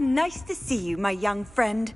nice to see you, my young friend.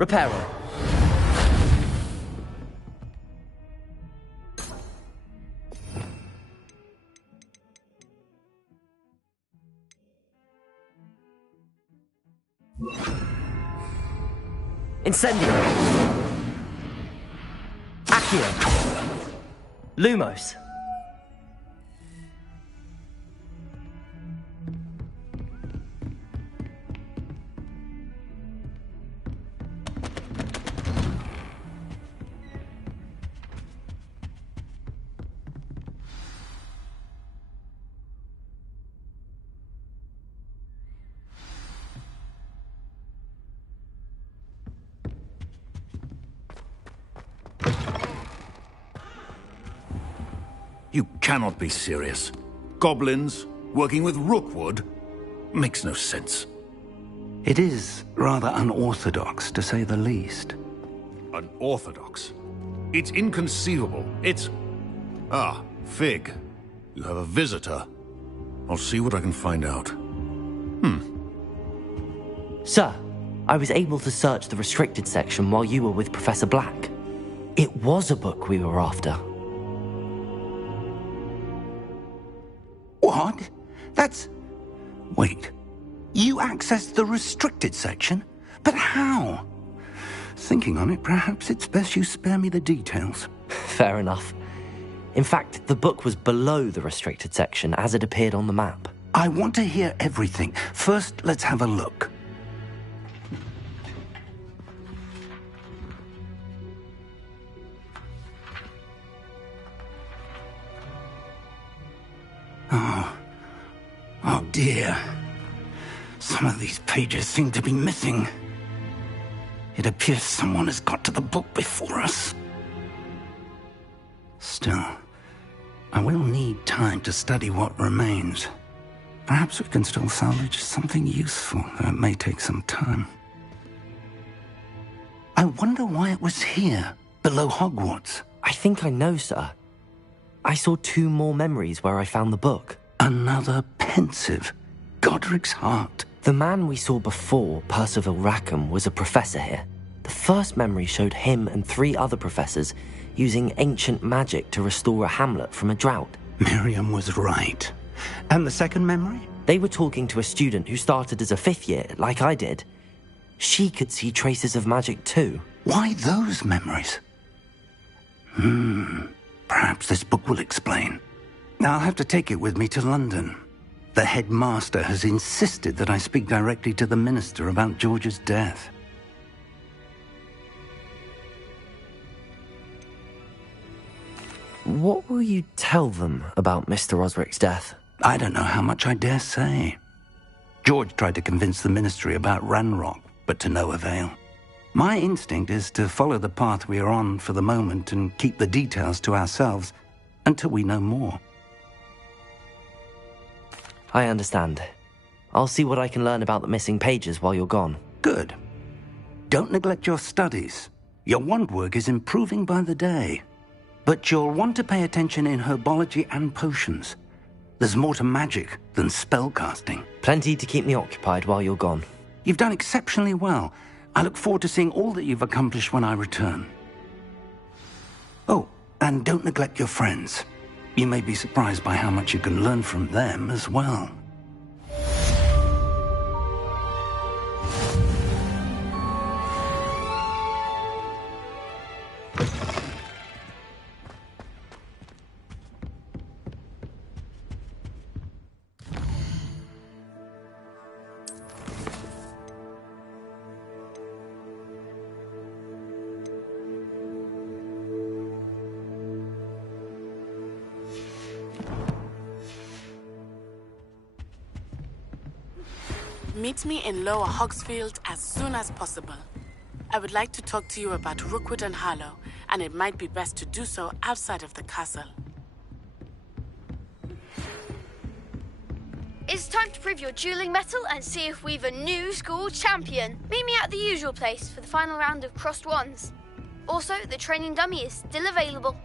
Reparo. Incendio. Accio. Lumos. You cannot be serious. Goblins working with Rookwood? Makes no sense. It is rather unorthodox, to say the least. Unorthodox? It's inconceivable. It's... Ah, Fig. You have a visitor. I'll see what I can find out. Sir, I was able to search the restricted section while you were with Professor Black. It was a book we were after. What? That's... Wait. You accessed the restricted section? But how? Thinking on it, perhaps it's best you spare me the details. Fair enough. In fact, the book was below the restricted section as it appeared on the map. I want to hear everything. First, let's have a look. Oh dear. Some of these pages seem to be missing. It appears someone has got to the book before us. Still, I will need time to study what remains. Perhaps we can still salvage something useful, though it may take some time. I wonder why it was here, below Hogwarts. I think I know, sir. I saw 2 more memories where I found the book. Another pensive. Godric's heart. The man we saw before, Percival Rackham, was a professor here. The first memory showed him and 3 other professors using ancient magic to restore a hamlet from a drought. Miriam was right. And the second memory? They were talking to a student who started as a 5th year, like I did. She could see traces of magic too. Why those memories? Perhaps this book will explain. I'll have to take it with me to London. The headmaster has insisted that I speak directly to the minister about George's death. What will you tell them about Mr. Osric's death? I don't know how much I dare say. George tried to convince the Ministry about Ranrock, but to no avail. My instinct is to follow the path we are on for the moment and keep the details to ourselves until we know more. I understand. I'll see what I can learn about the missing pages while you're gone. Good. Don't neglect your studies. Your wand work is improving by the day. But you'll want to pay attention in herbology and potions. There's more to magic than spellcasting. Plenty to keep me occupied while you're gone. You've done exceptionally well. I look forward to seeing all that you've accomplished when I return. Oh, and don't neglect your friends. You may be surprised by how much you can learn from them as well. Meet me in Lower Hogsfield as soon as possible. I would like to talk to you about Rookwood and Harlow, and it might be best to do so outside of the castle. It's time to prove your dueling mettle and see if we've a new school champion. Meet me at the usual place for the final round of crossed wands. Also, the training dummy is still available.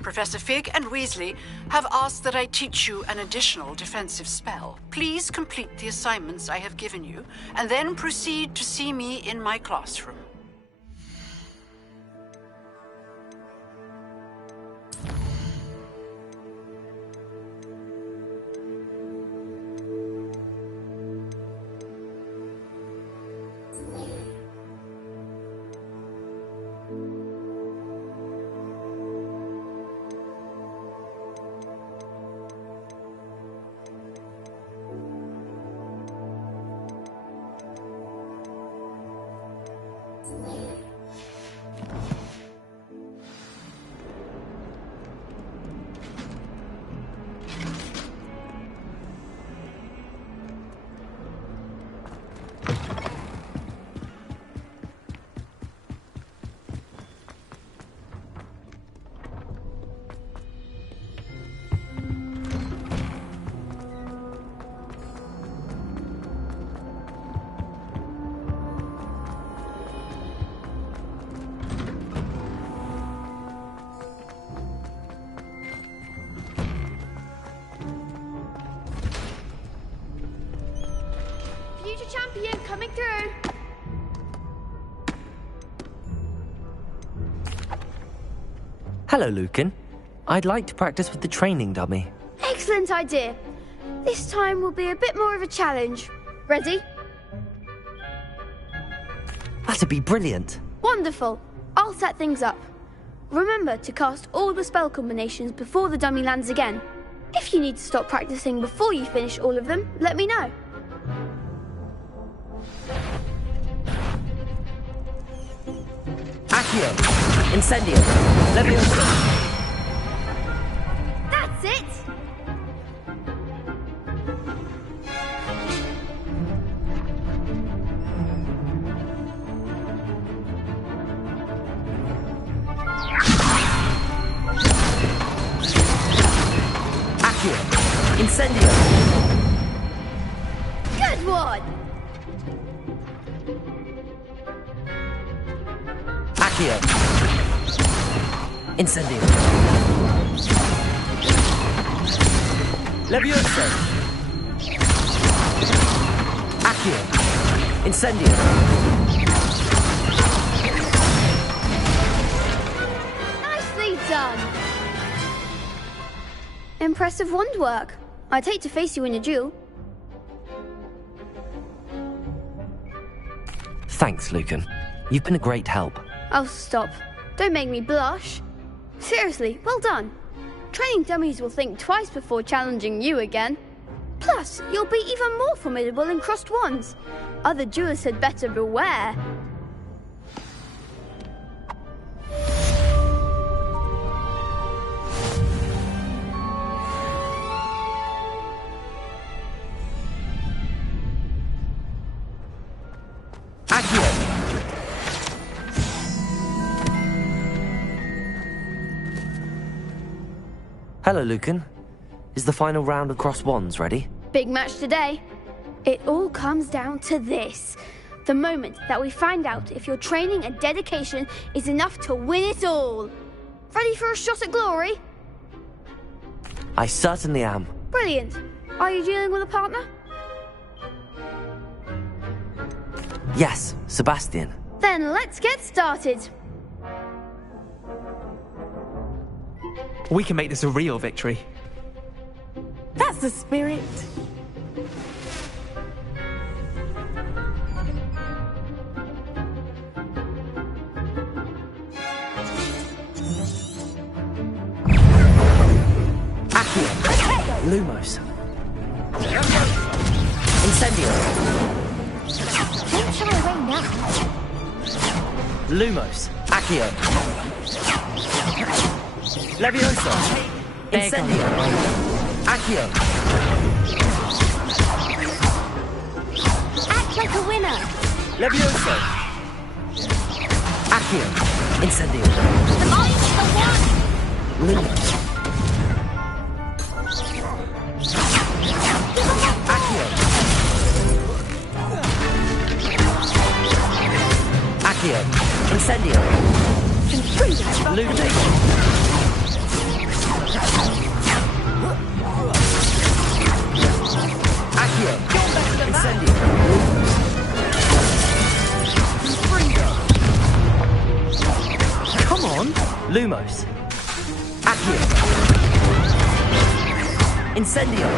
Professor Fig and Weasley have asked that I teach you an additional defensive spell. Please complete the assignments I have given you, and then proceed to see me in my classroom. Champion coming through. Hello, Lucan. I'd like to practice with the training dummy. Excellent idea. This time will be a bit more of a challenge. Ready? That'd be brilliant. Wonderful. I'll set things up. Remember to cast all the spell combinations before the dummy lands again. If you need to stop practicing before you finish all of them, let me know. Accio! Incendio! Leviosa! That's it! Accio! Incendio! Good one! Accio! Incendio! Leviosa! Accio! Incendio! Nicely done! Impressive wand work. I'd hate to face you in a duel. Thanks, Lucan. You've been a great help. Oh, stop. Don't make me blush. Seriously, well done. Training dummies will think twice before challenging you again. Plus, you'll be even more formidable in crossed wands. Other duelists had better beware. Hello, Lucan. Is the final round of cross wands ready? Big match today. It all comes down to this. The moment that we find out if your training and dedication is enough to win it all. Ready for a shot at glory? I certainly am. Brilliant. Are you dealing with a partner? Yes, Sebastian. Then let's get started. We can make this a real victory. That's the spirit. Accio. Lumos. Incendio. Don't shy away now. Lumos. Accio. Levioso. Incendio. Accio. Act like a winner. Levioso. Accio. Incendio. The mind's the one. Lumos. Accio. Accio. Incendio. Lumos. Accio. Incendio. Come on. Lumos. Accio. Incendio.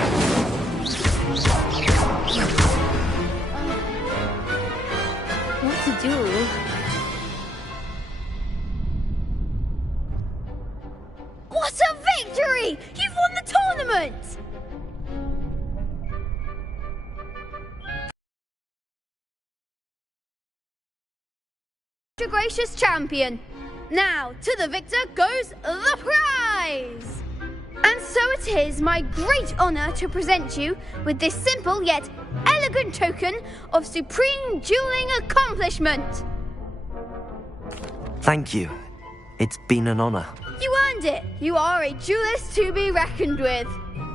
What to do? What a victory! You've won the tournament! Your gracious champion. Now, to the victor goes the prize! And so it is my great honor to present you with this simple yet elegant token of supreme dueling accomplishment. Thank you. It's been an honor. You earned it. You are a duelist to be reckoned with.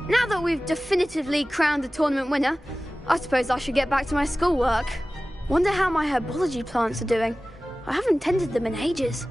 Now that we've definitively crowned the tournament winner, I suppose I should get back to my schoolwork. Wonder how my herbology plants are doing. I haven't tended them in ages.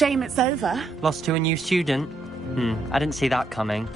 shame it's over. Lost to a new student? I didn't see that coming.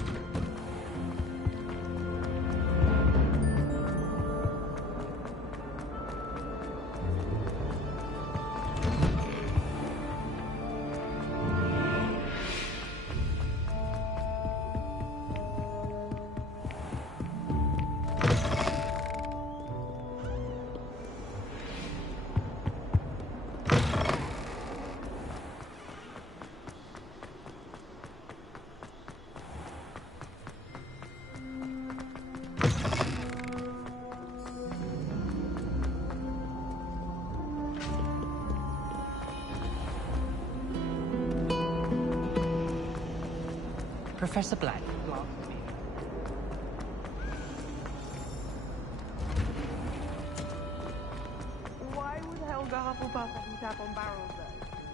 Professor Black. Why would Helga Hufflepuff have you tap on barrels though?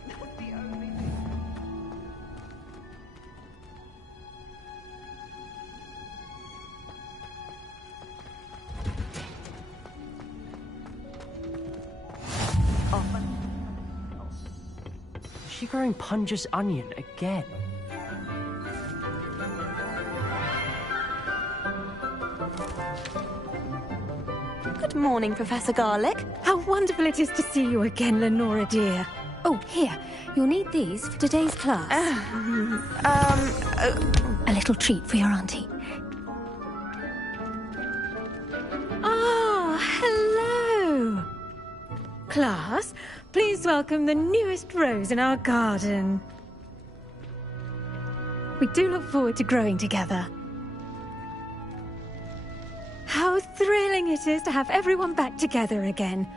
That's the only thing. Is she growing Punja's onion again? Good morning, Professor Garlick. How wonderful it is to see you again, Lenora dear. Oh, here. You'll need these for today's class. A little treat for your auntie. Ah, hello. Class, please welcome the newest rose in our garden. We do look forward to growing together. How thrilling it is to have everyone back together again.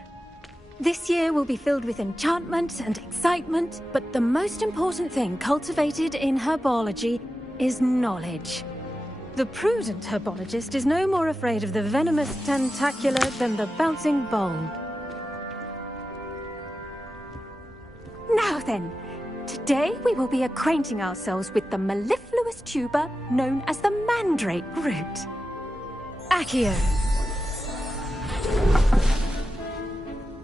This year will be filled with enchantment and excitement, but the most important thing cultivated in herbology is knowledge. The prudent herbologist is no more afraid of the venomous tentacular than the bouncing bulb. Now then, today we will be acquainting ourselves with the mellifluous tuber known as the mandrake root. Accio.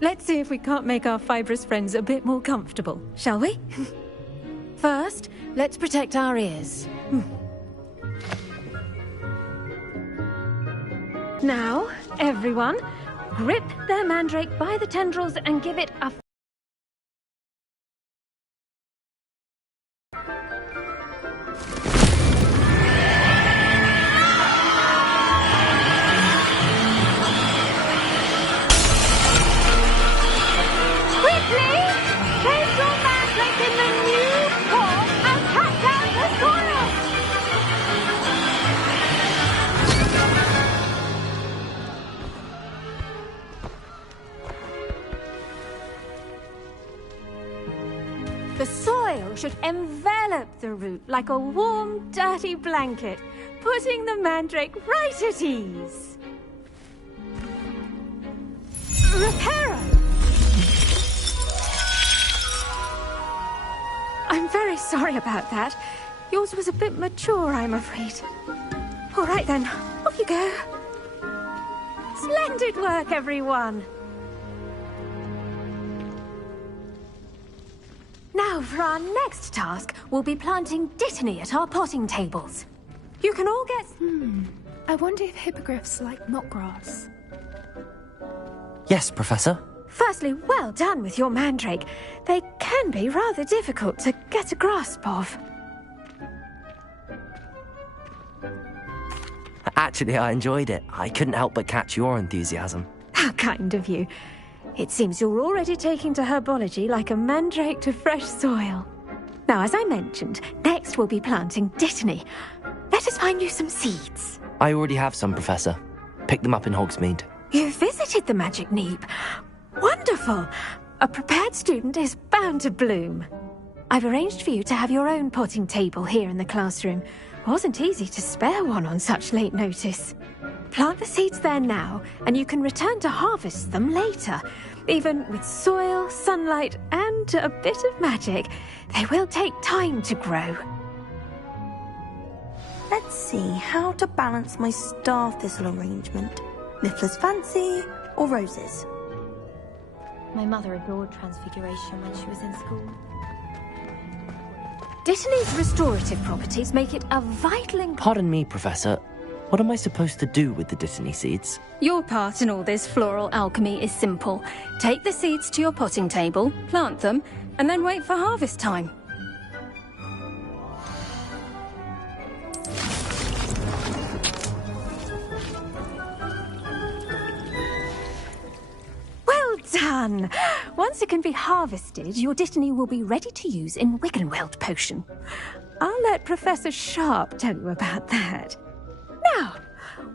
Let's see if we can't make our fibrous friends a bit more comfortable, shall we? First, let's protect our ears. Now, everyone, grip their mandrake by the tendrils and give it a... The soil should envelop the root like a warm, dirty blanket, putting the mandrake right at ease. Reparo! I'm very sorry about that. Yours was a bit mature, I'm afraid. All right then, off you go. Splendid work, everyone. Now, for our next task, we'll be planting dittany at our potting tables. You can all get... I wonder if hippogriffs like knotgrass. Yes, Professor. Firstly, well done with your mandrake. They can be rather difficult to get a grasp of. Actually, I enjoyed it. I couldn't help but catch your enthusiasm. How kind of you. It seems you're already taking to herbology like a mandrake to fresh soil. Now, as I mentioned, next we'll be planting dittany. Let us find you some seeds. I already have some, Professor. Picked them up in Hogsmeade. You visited the Magic Neep. Wonderful. A prepared student is bound to bloom. I've arranged for you to have your own potting table here in the classroom. Wasn't easy to spare one on such late notice. Plant the seeds there now, and you can return to harvest them later. Even with soil, sunlight, and a bit of magic, they will take time to grow. Let's see how to balance my star thistle arrangement. Niffler's fancy or roses? My mother adored Transfiguration when she was in school. Dittany's restorative properties make it a vital ingredient. Pardon me, Professor. What am I supposed to do with the Dittany seeds? Your part in all this floral alchemy is simple. Take the seeds to your potting table, plant them, and then wait for harvest time. Well done! Once it can be harvested, your Dittany will be ready to use in Wiggenweld potion. I'll let Professor Sharp tell you about that. Now,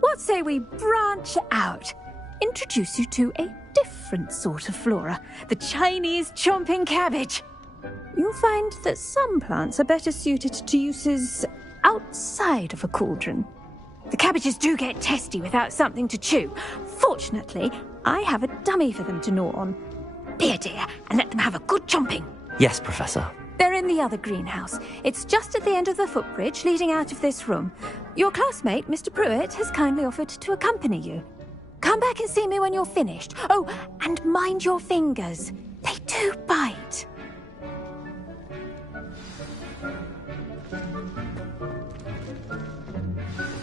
what say we branch out? Introduce you to a different sort of flora, the Chinese chomping cabbage. You'll find that some plants are better suited to uses outside of a cauldron. The cabbages do get testy without something to chew. Fortunately, I have a dummy for them to gnaw on. Be a dear and let them have a good chomping. Yes, Professor. They're in the other greenhouse. It's just at the end of the footbridge leading out of this room. Your classmate, Mr. Pruitt, has kindly offered to accompany you. Come back and see me when you're finished. Oh, and mind your fingers. They do bite.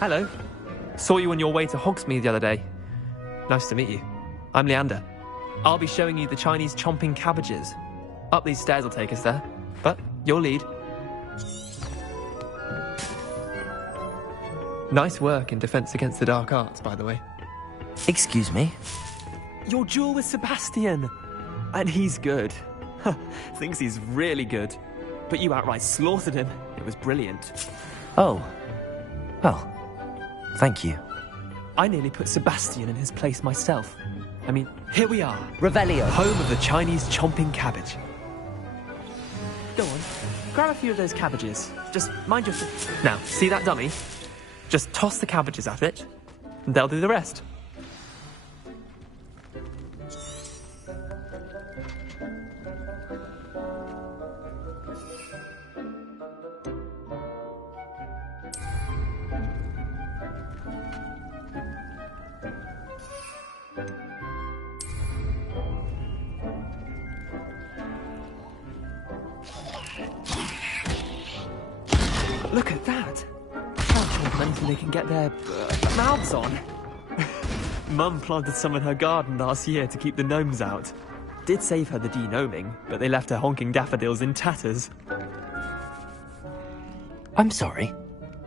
Hello. Saw you on your way to Hogsmeade the other day. Nice to meet you. I'm Leander. I'll be showing you the Chinese chomping cabbages. Up these stairs will take us there. But your lead. Nice work in Defense Against the Dark Arts, by the way. Excuse me? Your duel with Sebastian. And he's good. Thinks he's really good. But you outright slaughtered him. It was brilliant. Oh. Well, thank you. I nearly put Sebastian in his place myself. I mean, here we are. Revelio. Home of the Chinese chomping cabbage. Go on, grab a few of those cabbages. Just mind your... Now, see that dummy? Just toss the cabbages at it, and they'll do the rest. Look at that! Can't chomp anything they can get their mouths on. Mum planted some in her garden last year to keep the gnomes out. Did save her the de-gnoming, but they left her honking daffodils in tatters. I'm sorry.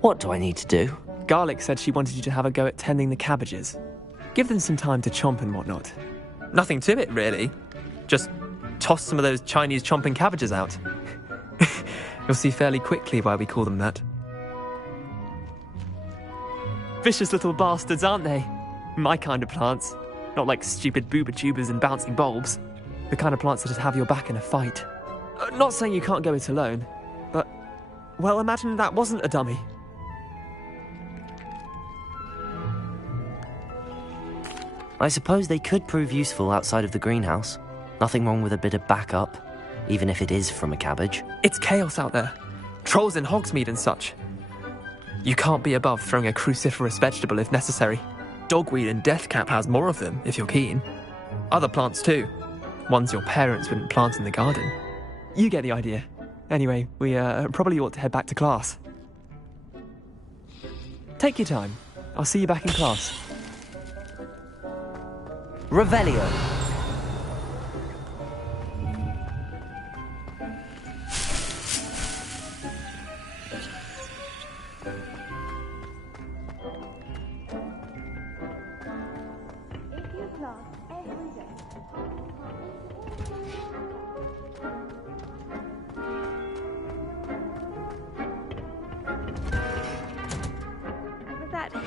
What do I need to do? Garlic said she wanted you to have a go at tending the cabbages. Give them some time to chomp and whatnot. Nothing to it, really. Just toss some of those Chinese chomping cabbages out. You'll see fairly quickly why we call them that. Vicious little bastards, aren't they? My kind of plants. Not like stupid booba tubers and bouncing bulbs. The kind of plants that'd have your back in a fight. Not saying you can't go it alone, but... well, imagine that wasn't a dummy. I suppose they could prove useful outside of the greenhouse. Nothing wrong with a bit of backup, even if it is from a cabbage. It's chaos out there. Trolls in Hogsmeade and such. You can't be above throwing a cruciferous vegetable if necessary. Dogweed and deathcap has more of them, if you're keen. Other plants too. Ones your parents wouldn't plant in the garden. You get the idea. Anyway, we probably ought to head back to class. Take your time. I'll see you back in class. Revelio.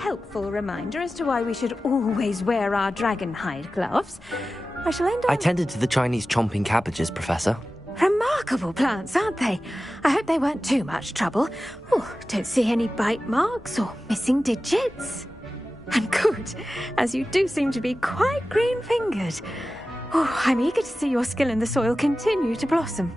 Helpful reminder as to why we should always wear our dragon hide gloves. I shall end up... I tended to the Chinese chomping cabbages, Professor. Remarkable plants, aren't they? I hope they weren't too much trouble. Oh, don't see any bite marks or missing digits. And good, as you do seem to be quite green-fingered. Oh, I'm eager to see your skill in the soil continue to blossom.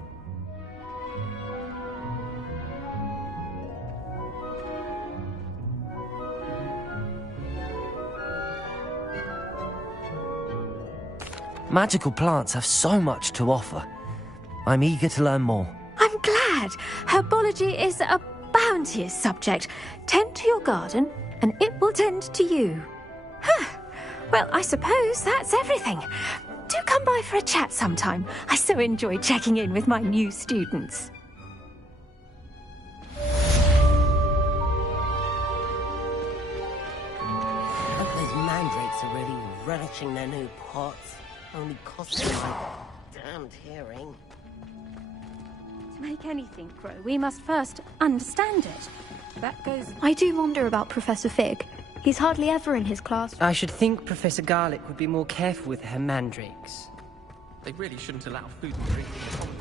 Magical plants have so much to offer. I'm eager to learn more. I'm glad. Herbology is a bounteous subject. Tend to your garden, and it will tend to you. Well, I suppose that's everything. Do come by for a chat sometime. I so enjoy checking in with my new students. Hope those mandrakes are really relishing their new pots. Only costing my damned hearing. To make anything grow, we must first understand it. That goes... I do wonder about Professor Fig. He's hardly ever in his class. I should think Professor Garlick would be more careful with her mandrakes. They really shouldn't allow food and drink in Hogwarts.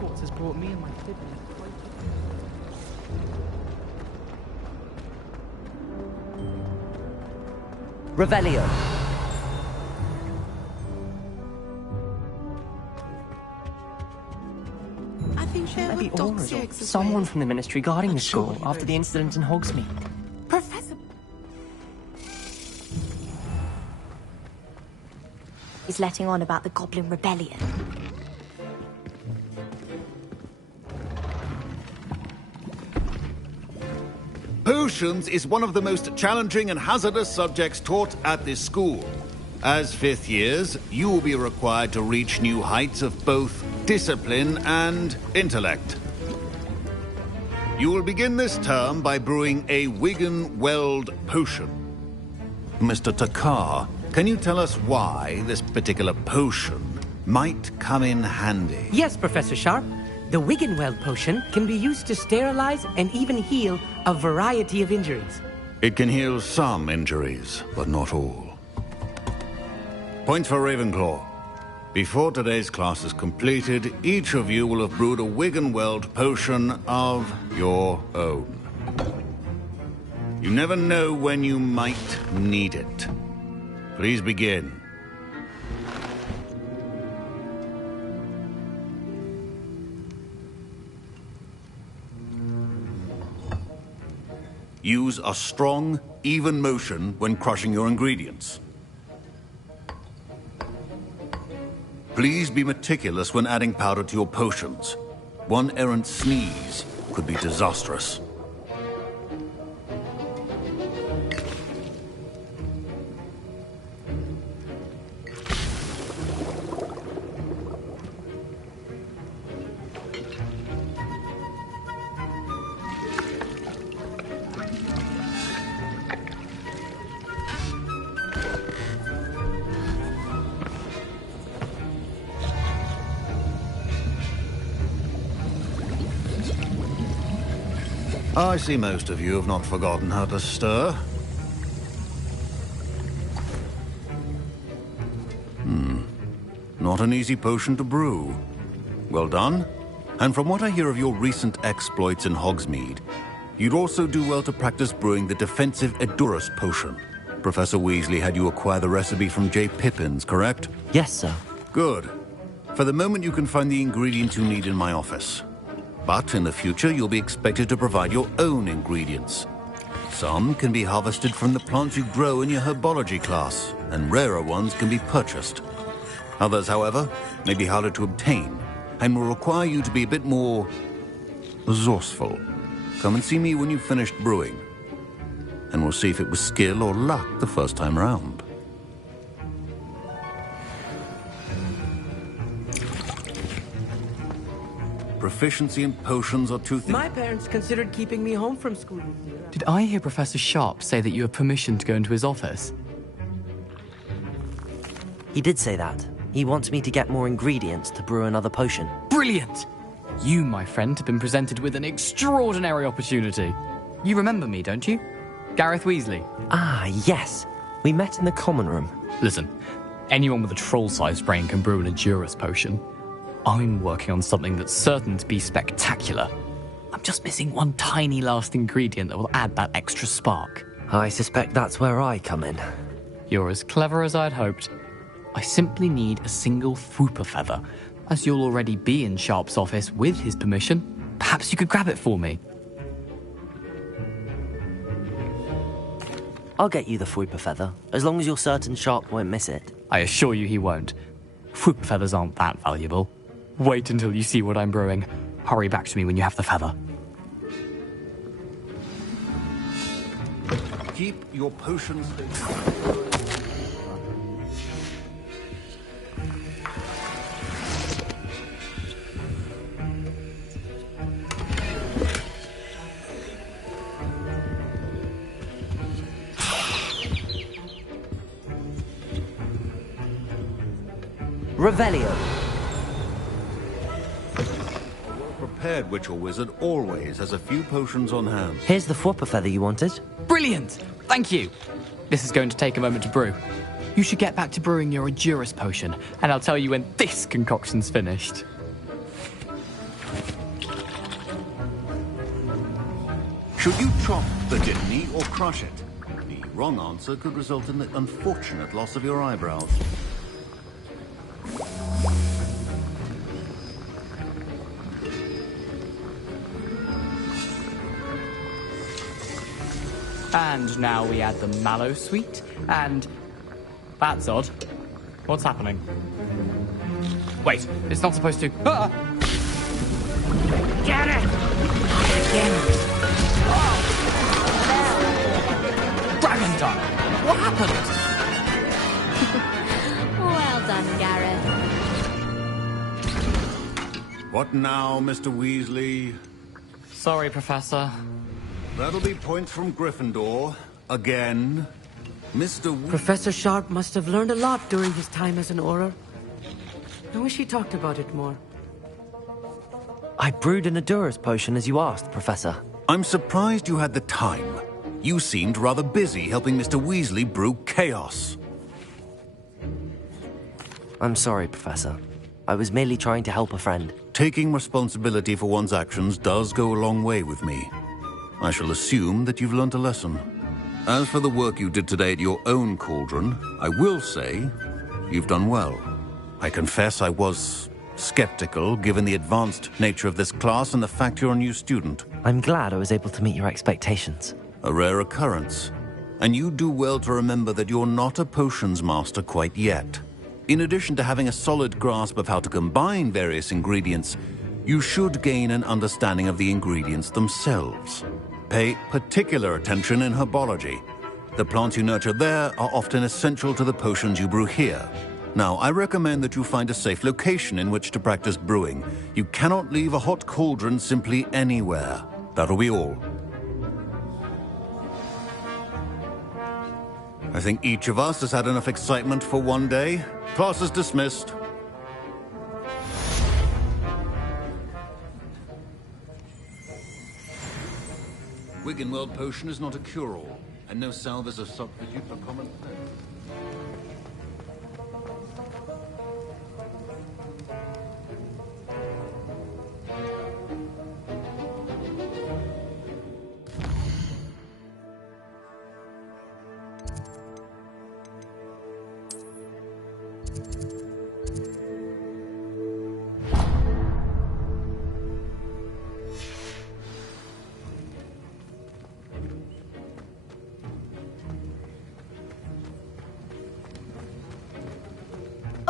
Hogwarts has brought me and my siblings. Revelio. I think there Maybe were dog Aura or sex as someone well. from the Ministry guarding the school surely after the incident in Hogsmeade. Professor... He's letting on about the Goblin Rebellion. Potions is one of the most challenging and hazardous subjects taught at this school. As fifth years, you will be required to reach new heights of both discipline and intellect. You will begin this term by brewing a Wigan-Weld potion. Mr. Takar, can you tell us why this particular potion might come in handy? Yes, Professor Sharp. The Wiggenweld potion can be used to sterilize and even heal a variety of injuries. It can heal some injuries, but not all. Point for Ravenclaw. Before today's class is completed, each of you will have brewed a Wiggenweld potion of your own. You never know when you might need it. Please begin. Use a strong, even motion when crushing your ingredients. Please be meticulous when adding powder to your potions. One errant sneeze could be disastrous. I see most of you have not forgotten how to stir. Not an easy potion to brew. Well done. And from what I hear of your recent exploits in Hogsmeade, you'd also do well to practice brewing the defensive Edurus potion. Professor Weasley had you acquire the recipe from J. Pippin's, correct? Yes, sir. Good. For the moment, you can find the ingredients you need in my office. But in the future, you'll be expected to provide your own ingredients. Some can be harvested from the plants you grow in your herbology class, and rarer ones can be purchased. Others, however, may be harder to obtain, and will require you to be a bit more resourceful. Come and see me when you've finished brewing, and we'll see if it was skill or luck the first time round. Proficiency in potions are two things. My parents considered keeping me home from school. Did I hear Professor Sharp say that you have permission to go into his office? He did say that. He wants me to get more ingredients to brew another potion. Brilliant! You, my friend, have been presented with an extraordinary opportunity. You remember me, don't you? Gareth Weasley. Ah, yes. We met in the common room. Listen, anyone with a troll-sized brain can brew an Edurus potion. I'm working on something that's certain to be spectacular. I'm just missing one tiny last ingredient that will add that extra spark. I suspect that's where I come in. You're as clever as I'd hoped. I simply need a single Fwooper feather. As you'll already be in Sharp's office with his permission, perhaps you could grab it for me. I'll get you the Fwooper feather, as long as you're certain Sharp won't miss it. I assure you he won't. Fwooper feathers aren't that valuable. Wait until you see what I'm brewing. Hurry back to me when you have the feather. Keep your potions. Revelio. A well-prepared witch or wizard always has a few potions on hand. Here's the Fwooper feather you wanted. Brilliant! Thank you. This is going to take a moment to brew. You should get back to brewing your Edurus potion, and I'll tell you when this concoction's finished. Should you chop the kidney or crush it? The wrong answer could result in the unfortunate loss of your eyebrows. And now we add the mallow sweet, and... That's odd. What's happening? Wait, it's not supposed to... Ah! Get it! Again. Dragon time! What happened? Well done, Gareth. What now, Mr. Weasley? Sorry, Professor. That'll be points from Gryffindor. Again. Mr. Professor Sharp must have learned a lot during his time as an Auror. I wish he talked about it more. I brewed an Adura's potion as you asked, Professor. I'm surprised you had the time. You seemed rather busy helping Mr. Weasley brew chaos. I'm sorry, Professor. I was merely trying to help a friend. Taking responsibility for one's actions does go a long way with me. I shall assume that you've learnt a lesson. As for the work you did today at your own cauldron, I will say you've done well. I confess I was skeptical, given the advanced nature of this class and the fact you're a new student. I'm glad I was able to meet your expectations. A rare occurrence. And you do well to remember that you're not a potions master quite yet. In addition to having a solid grasp of how to combine various ingredients, you should gain an understanding of the ingredients themselves. Pay particular attention in herbology. The plants you nurture there are often essential to the potions you brew here. Now, I recommend that you find a safe location in which to practice brewing. You cannot leave a hot cauldron simply anywhere. That'll be all. I think each of us has had enough excitement for one day. Class is dismissed. Wiggenweld potion is not a cure-all, and no salve is a substitute for common sense.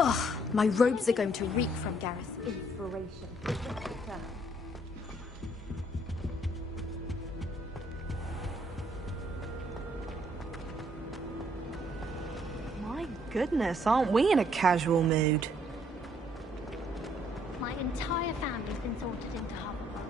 Ugh, my robes are going to reek from Gareth's inspiration. My goodness, aren't we in a casual mood? My entire family's been sorted into Hufflepuff.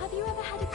Have you ever had a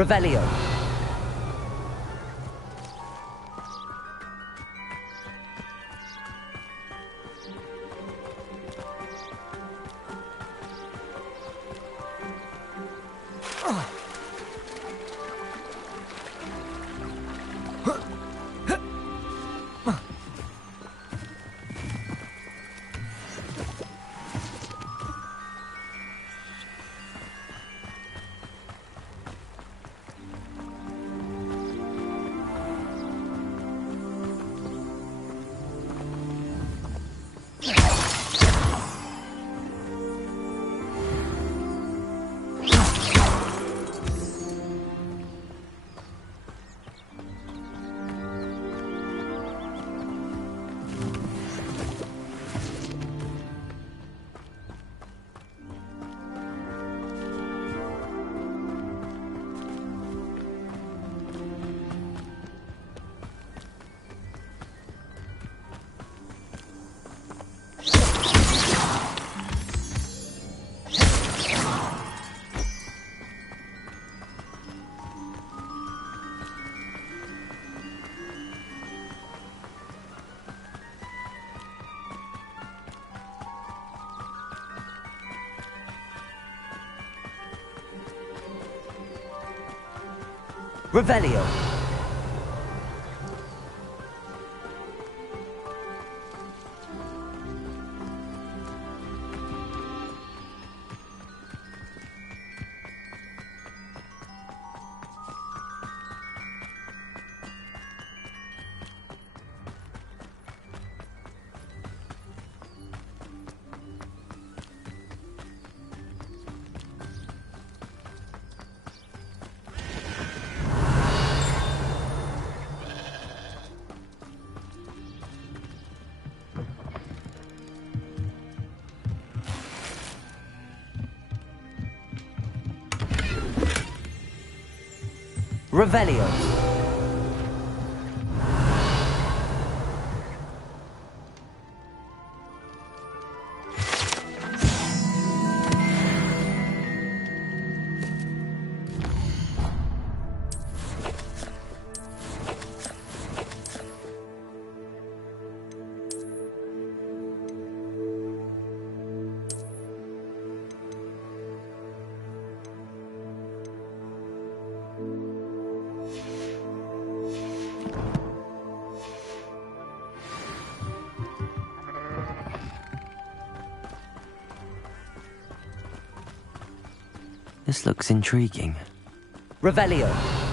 Revelio. Revelio. Revelio. This looks intriguing. Revelio.